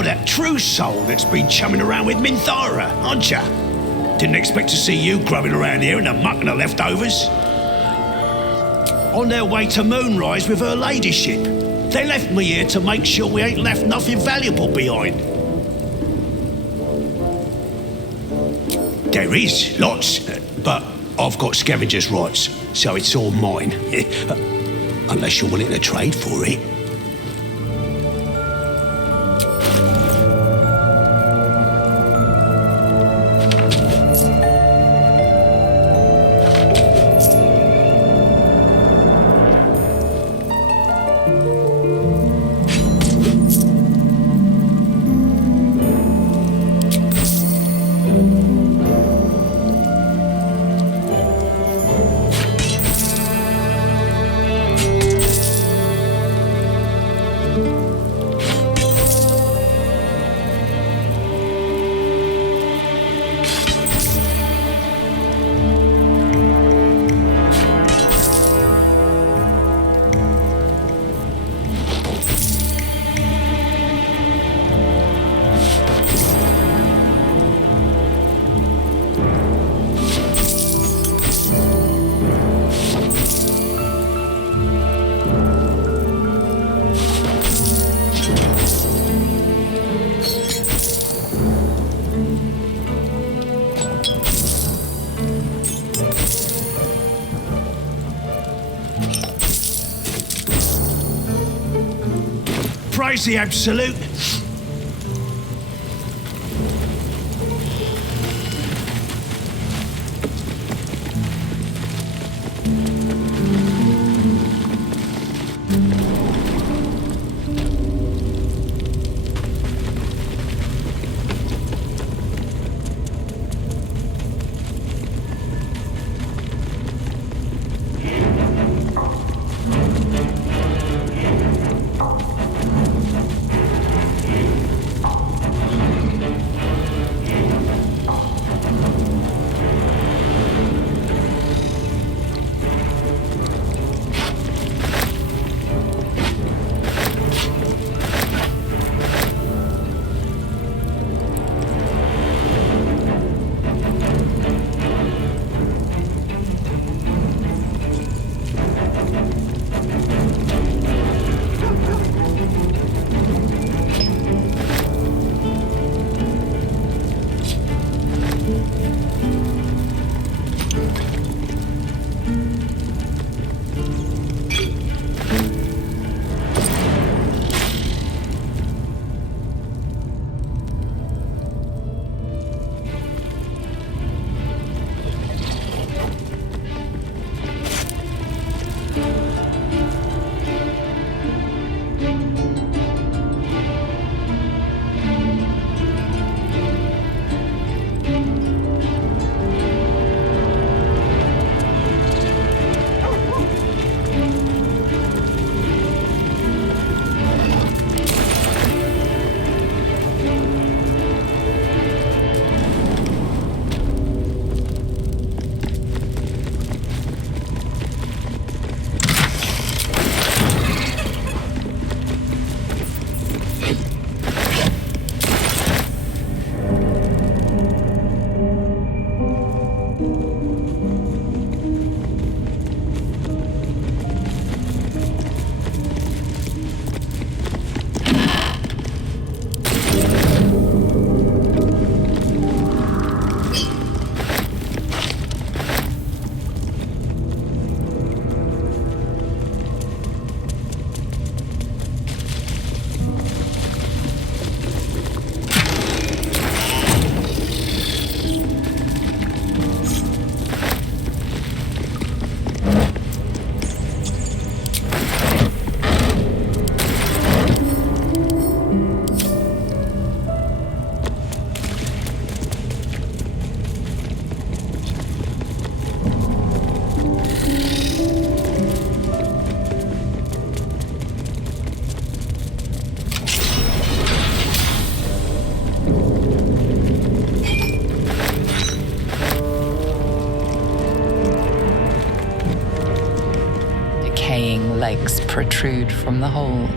You're that true soul that's been chumming around with Minthara, aren't ya? Didn't expect to see you growing around here in the muck and the leftovers. On their way to Moonrise with her ladyship. They left me here to make sure we ain't left nothing valuable behind. There is, lots, but I've got scavenger's rights, so it's all mine. Unless you're willing to trade for it. Praise the Absolute. Legs protrude from the hole.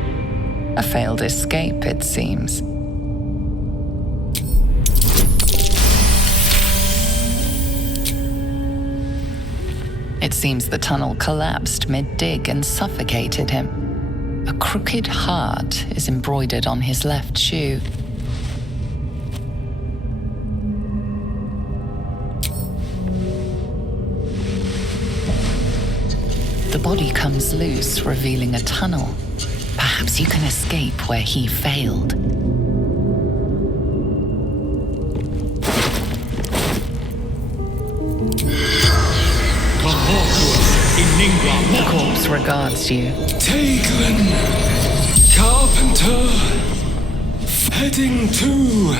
A failed escape, it seems. It seems the tunnel collapsed mid-dig and suffocated him. A crooked heart is embroidered on his left shoe. The body comes loose, revealing a tunnel. Perhaps you can escape where he failed. The corpse regards you. Taglin, carpenter, heading to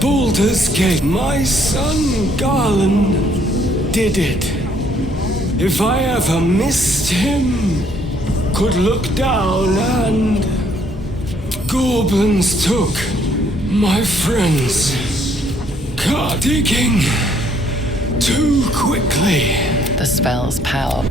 Baldur's Gate. My son Garland did it. If I ever missed him, could look down and goblins took my friends. Car digging too quickly. The spell's power.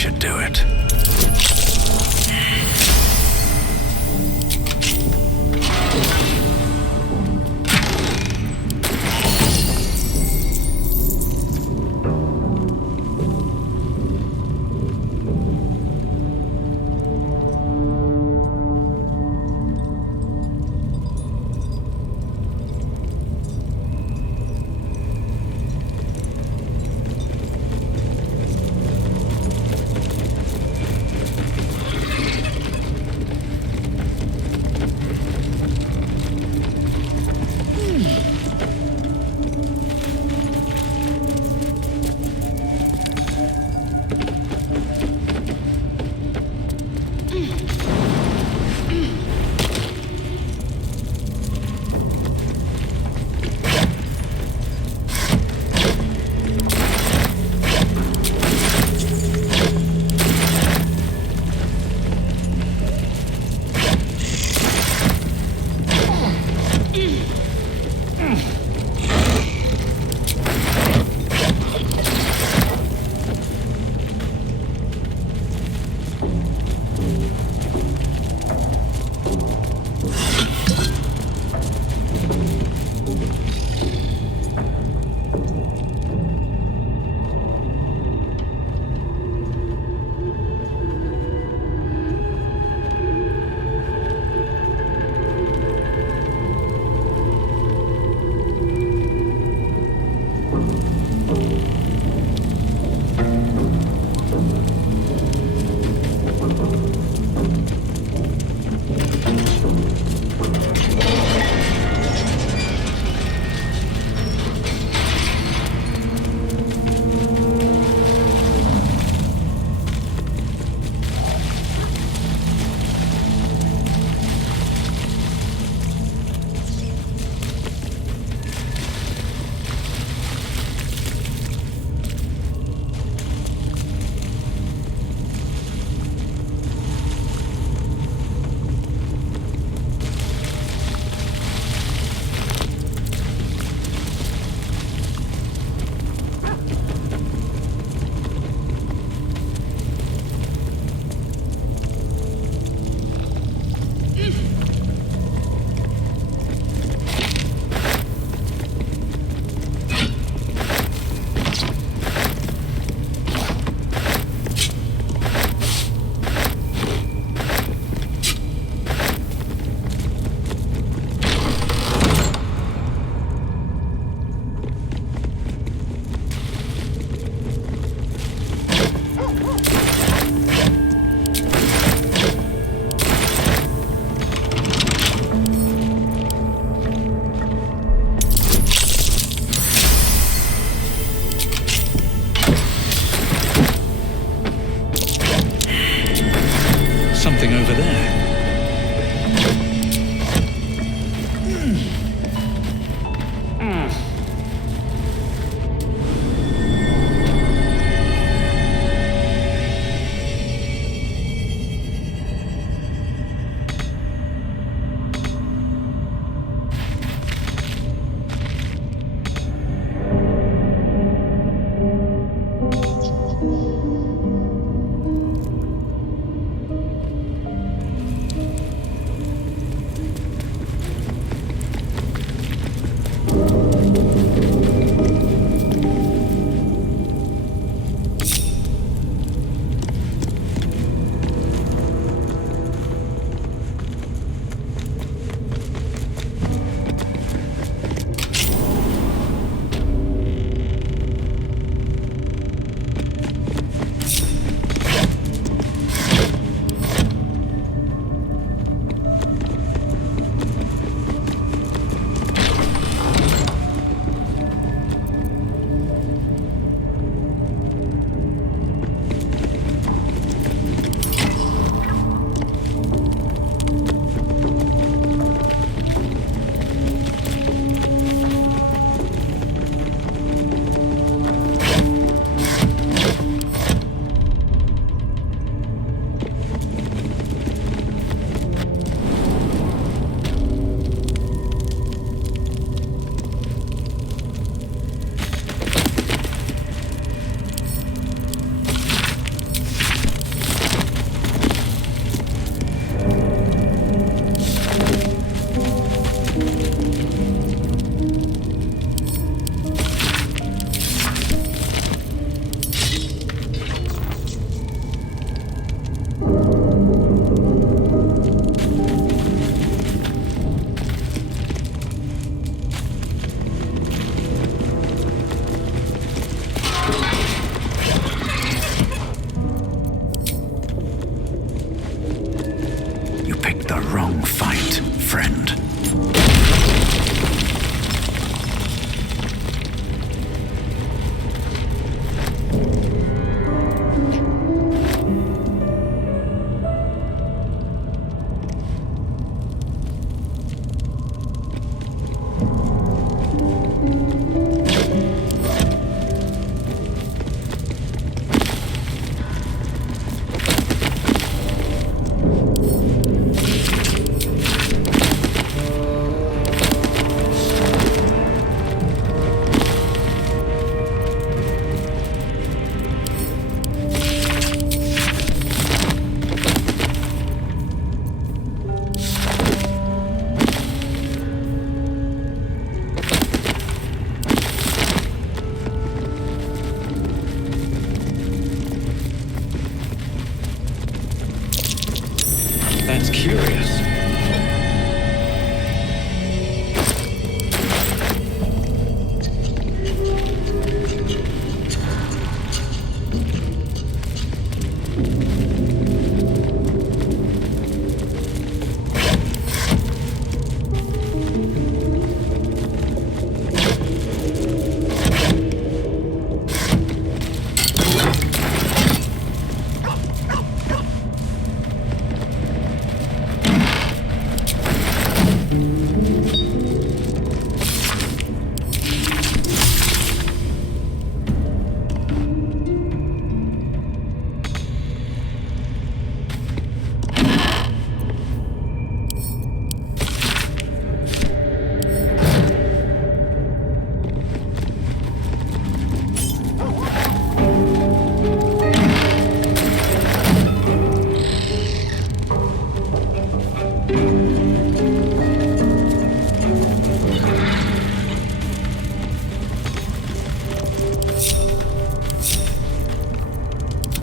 should do it.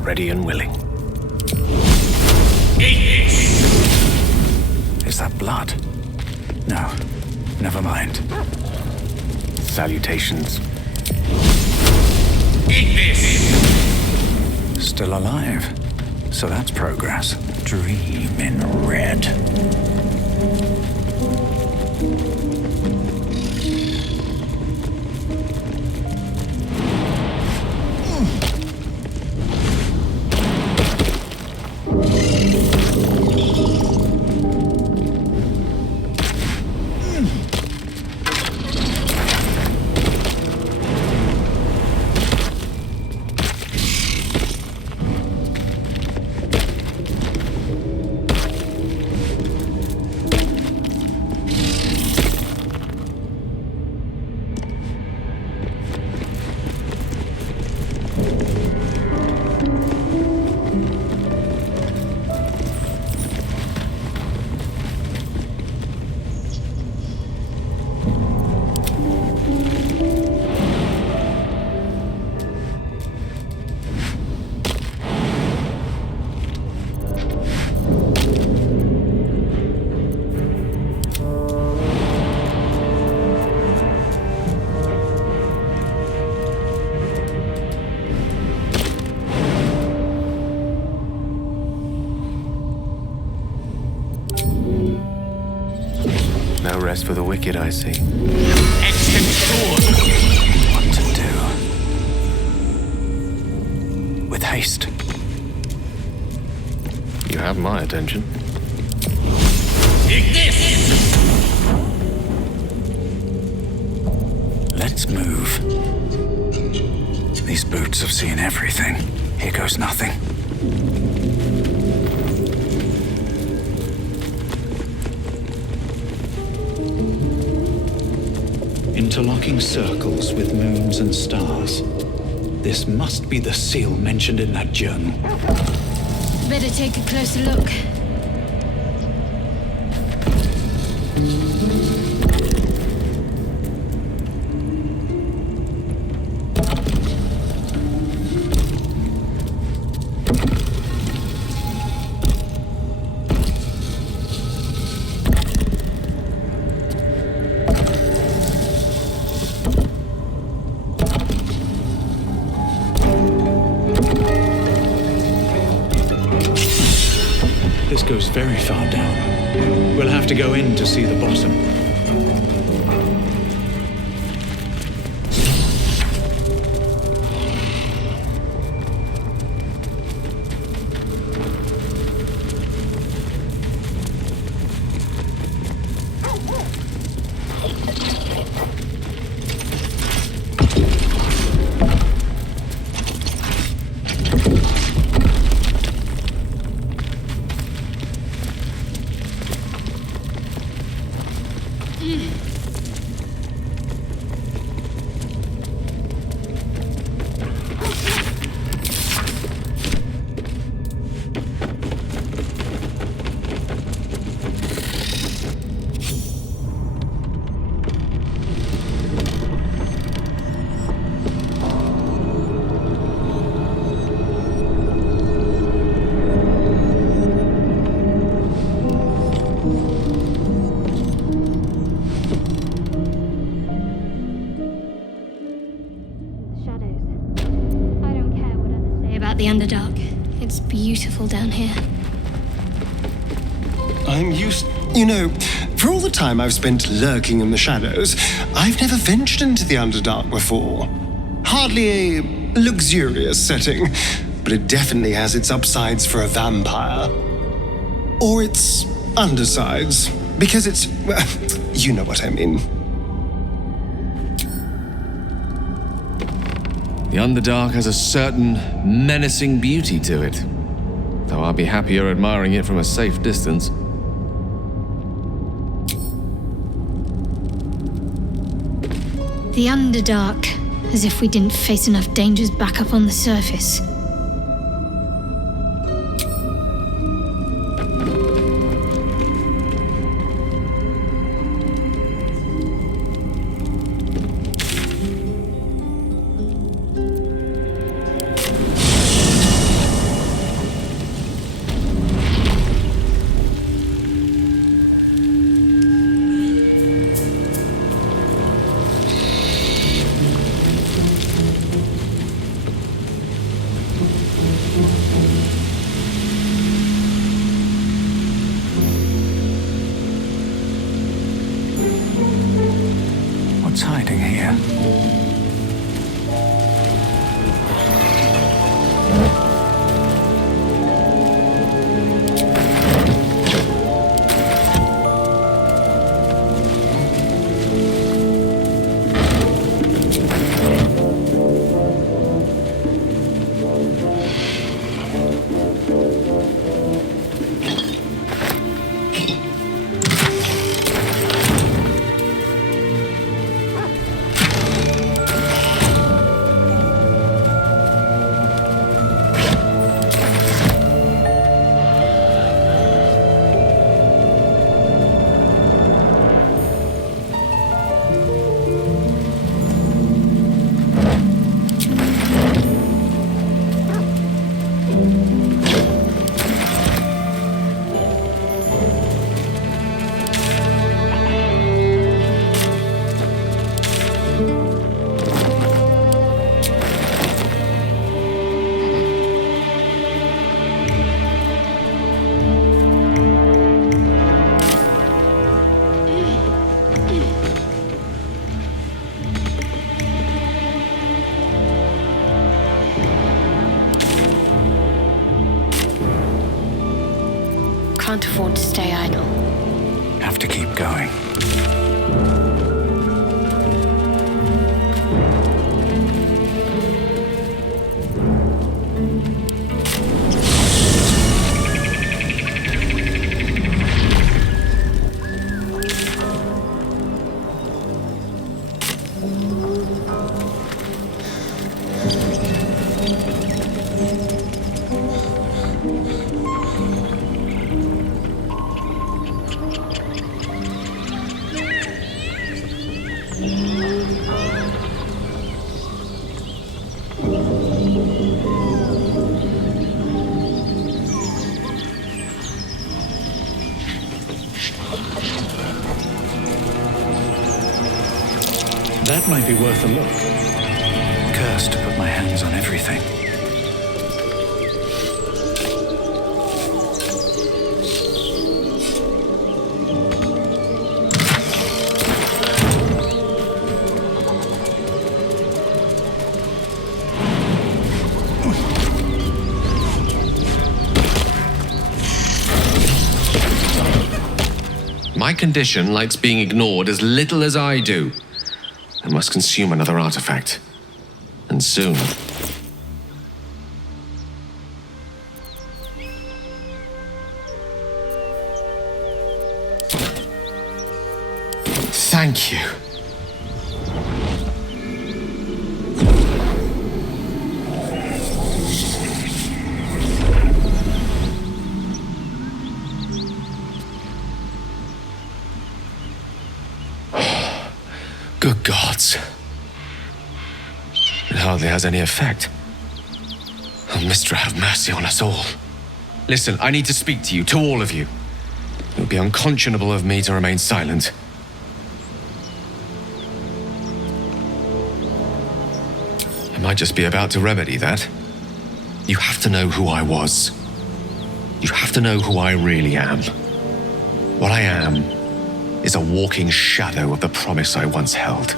ready and willing. Is that blood? No, never mind. Salutations. Still alive. So that's progress. Dream in red. No rest for the wicked, I see. Extend sword! What to do? With haste. You have my attention. Let's move. These boots have seen everything. Here goes nothing. Interlocking circles with moons and stars. This must be the seal mentioned in that journal. Better take a closer look. This goes very far down. We'll have to go in to see the bottom. The Underdark. It's beautiful down here. I'm used... You know, for all the time I've spent lurking in the shadows, I've never ventured into the Underdark before. Hardly a luxurious setting, but it definitely has its upsides for a vampire. Or its undersides, because it's... well, you know what I mean. The Underdark has a certain menacing beauty to it, though I'll be happier admiring it from a safe distance. The Underdark, as if we didn't face enough dangers back up on the surface. What's hiding here? Can't afford to stay idle. Have to keep going. That might be worth a look. Cursed to put my hands on everything. My condition likes being ignored as little as I do. I must consume another artifact. And soon. Thank you. Good gods. It hardly has any effect. Oh, Mistra, have mercy on us all. Listen, I need to speak to you, to all of you. It would be unconscionable of me to remain silent. I might just be about to remedy that. You have to know who I was. You have to know who I really am. What I am is a walking shadow of the promise I once held.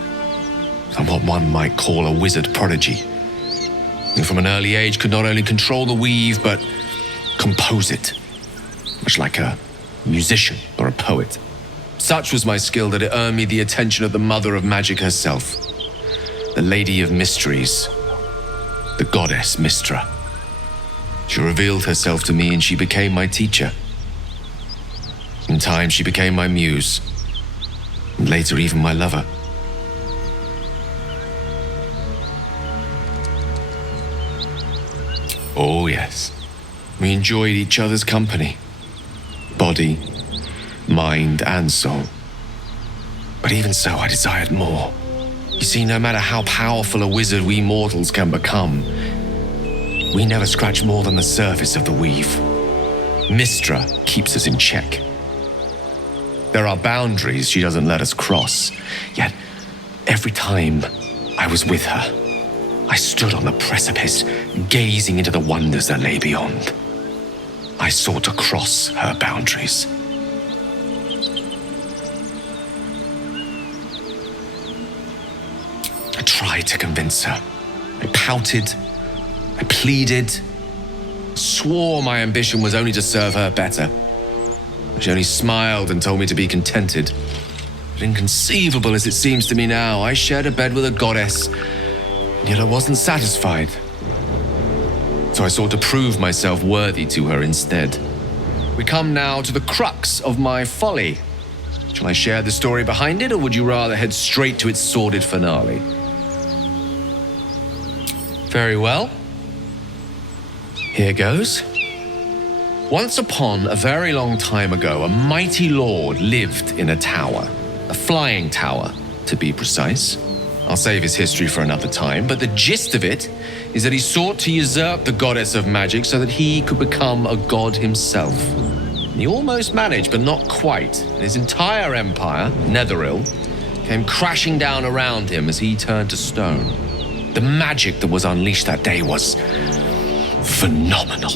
I'm what one might call a wizard prodigy. And from an early age could not only control the weave, but compose it. Much like a musician or a poet. Such was my skill that it earned me the attention of the mother of magic herself. The Lady of Mysteries. The goddess Mistra. She revealed herself to me and she became my teacher. In time, she became my muse. And later, even my lover. Oh, yes. We enjoyed each other's company. Body, mind, and soul. But even so, I desired more. You see, no matter how powerful a wizard we mortals can become, we never scratch more than the surface of the weave. Mistra keeps us in check. There are boundaries she doesn't let us cross. Yet, every time I was with her, I stood on the precipice, gazing into the wonders that lay beyond. I sought to cross her boundaries. tried to convince her. I pouted, I pleaded, swore my ambition was only to serve her better. She only smiled and told me to be contented. But inconceivable as it seems to me now, I shared a bed with a goddess, and yet I wasn't satisfied. So I sought to prove myself worthy to her instead. We come now to the crux of my folly. Shall I share the story behind it, or would you rather head straight to its sordid finale? Very well. Here goes. Once upon a very long time ago, a mighty lord lived in a tower. A flying tower, to be precise. I'll save his history for another time, but the gist of it is that he sought to usurp the goddess of magic so that he could become a god himself. He almost managed, but not quite. His entire empire, Netheril, came crashing down around him as he turned to stone. The magic that was unleashed that day was phenomenal.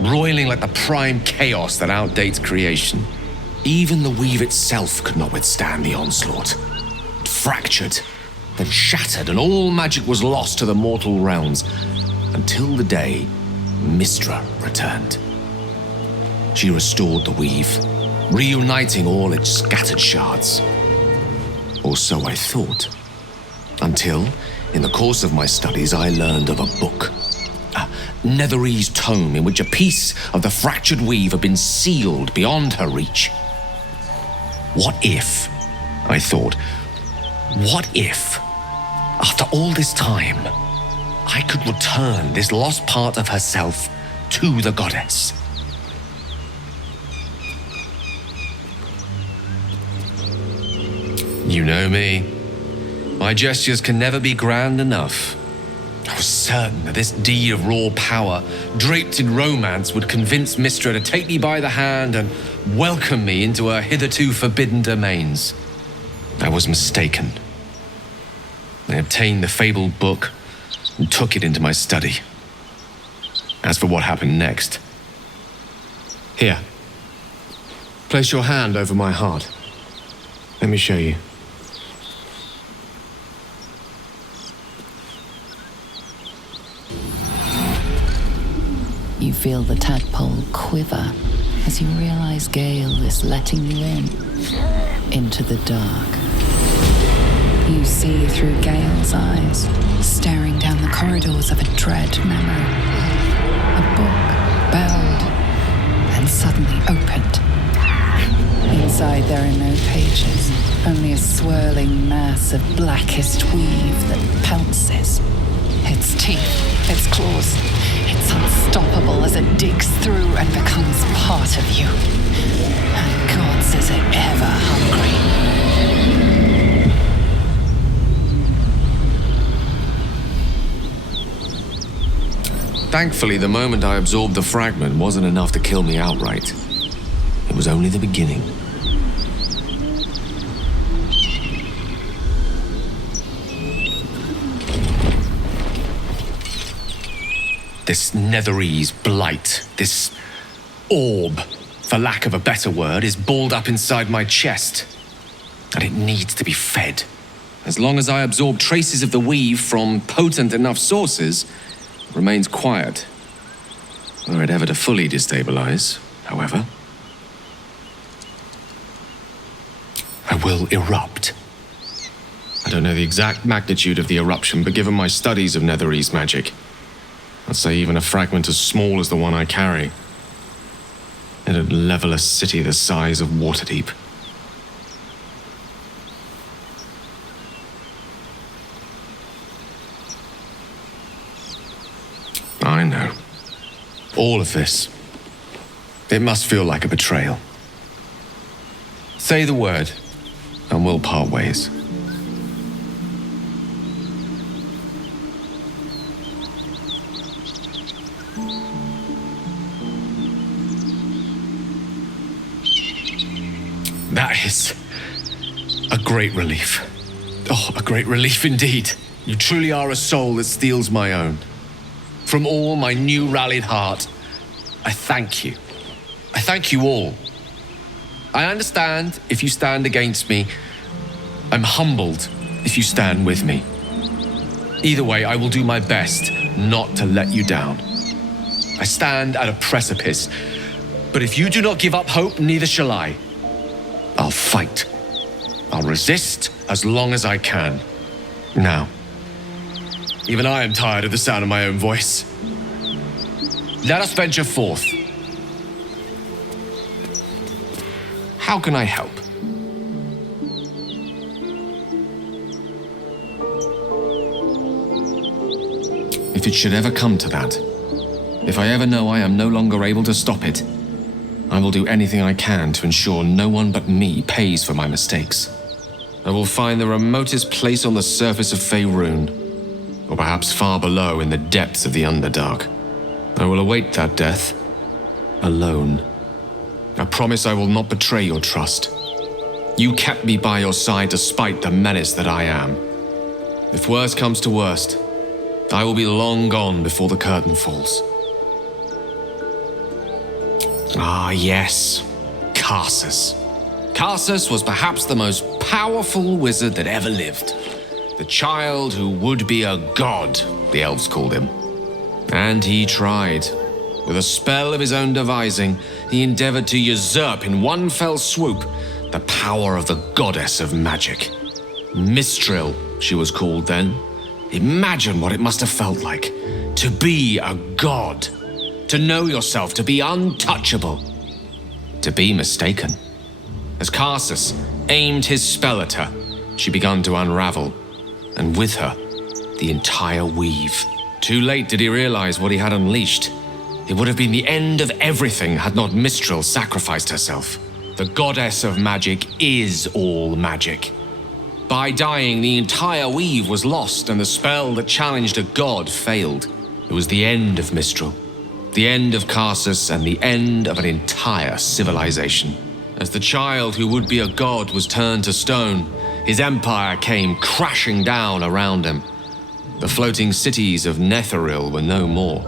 Roiling like the prime chaos that outdates creation. Even the weave itself could not withstand the onslaught. It fractured, then shattered, and all magic was lost to the mortal realms, until the day Mystra returned. She restored the weave, reuniting all its scattered shards. Or so I thought. Until, in the course of my studies, I learned of a book. A Netherese tome in which a piece of the fractured weave had been sealed beyond her reach. What if, I thought, what if, after all this time, I could return this lost part of herself to the goddess? You know me. My gestures can never be grand enough. I was certain that this deed of raw power, draped in romance, would convince Mystra to take me by the hand and welcome me into her hitherto forbidden domains. I was mistaken. I obtained the fabled book and took it into my study. As for what happened next... Here. Place your hand over my heart. Let me show you. You feel the tadpole quiver as you realize Gale is letting you into the dark. You see through Gale's eyes, staring down the corridors of a dread memory. A book bound and suddenly opened. Inside there are no pages, only a swirling mass of blackest weave that pounces. Its teeth, its claws, it's unstoppable as it digs through and becomes part of you. And gods, is it ever hungry. Thankfully, the moment I absorbed the fragment wasn't enough to kill me outright. It was only the beginning. This Netherese blight, this orb, for lack of a better word, is balled up inside my chest. And it needs to be fed. As long as I absorb traces of the weave from potent enough sources, it remains quiet. Were it ever to fully destabilize, however, I will erupt. I don't know the exact magnitude of the eruption, but given my studies of Netherese magic, I'd say even a fragment as small as the one I carry, it'd level a city the size of Waterdeep. I know. All of this. It must feel like a betrayal. Say the word, and we'll part ways. That is a great relief. Oh, a great relief indeed. You truly are a soul that steals my own. From all my new rallied heart, I thank you. I thank you all. I understand if you stand against me. I'm humbled if you stand with me. Either way, I will do my best not to let you down. I stand at a precipice, but if you do not give up hope, neither shall I. I'll fight. I'll resist as long as I can. Now, even I am tired of the sound of my own voice. Let us venture forth. How can I help? If it should ever come to that, if I ever know I am no longer able to stop it, I will do anything I can to ensure no one but me pays for my mistakes. I will find the remotest place on the surface of Faerun, or perhaps far below in the depths of the Underdark. I will await that death, alone. I promise I will not betray your trust. You kept me by your side despite the menace that I am. If worst comes to worst, I will be long gone before the curtain falls. Ah, yes, Karsus. Karsus was perhaps the most powerful wizard that ever lived. The child who would be a god, the elves called him. And he tried. With a spell of his own devising, he endeavored to usurp in one fell swoop the power of the goddess of magic. Mistral, she was called then. Imagine what it must have felt like to be a god, to know yourself, to be untouchable, to be mistaken. As Karsus aimed his spell at her, she began to unravel, and with her, the entire weave. Too late did he realize what he had unleashed. It would have been the end of everything had not Mistral sacrificed herself. The goddess of magic is all magic. By dying, the entire weave was lost, and the spell that challenged a god failed. It was the end of Mistral, the end of Karsus, and the end of an entire civilization. As the child who would be a god was turned to stone, his empire came crashing down around him. The floating cities of Netheril were no more,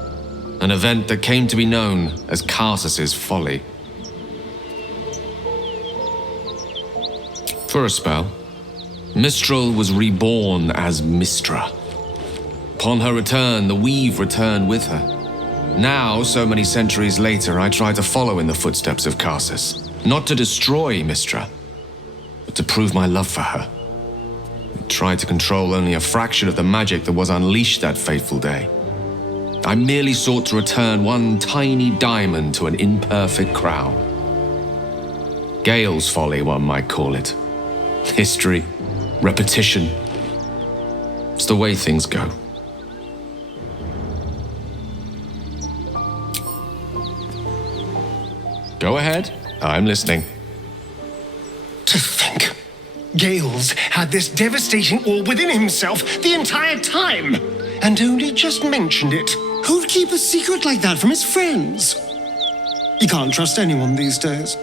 an event that came to be known as Karsus's folly. For a spell, Mistral was reborn as Mistra. Upon her return, the weave returned with her. Now, so many centuries later, I try to follow in the footsteps of Karsus. Not to destroy Mistra, but to prove my love for her. I tried to control only a fraction of the magic that was unleashed that fateful day. I merely sought to return one tiny diamond to an imperfect crown. Gale's folly, one might call it. History. Repetition. It's the way things go. Go ahead. I'm listening. To think, Gale's had this devastating orb within himself the entire time, and only just mentioned it. Who'd keep a secret like that from his friends? You can't trust anyone these days.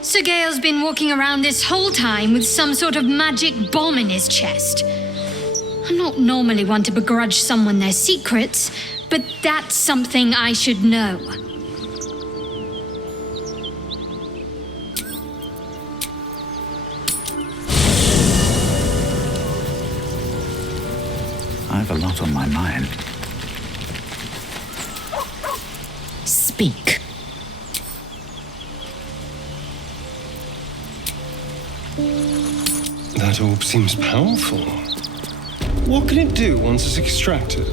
So Gale's been walking around this whole time with some sort of magic bomb in his chest. I'm not normally one to begrudge someone their secrets, but that's something I should know. I have a lot on my mind. Speak. That orb seems powerful. What can it do once it's extracted?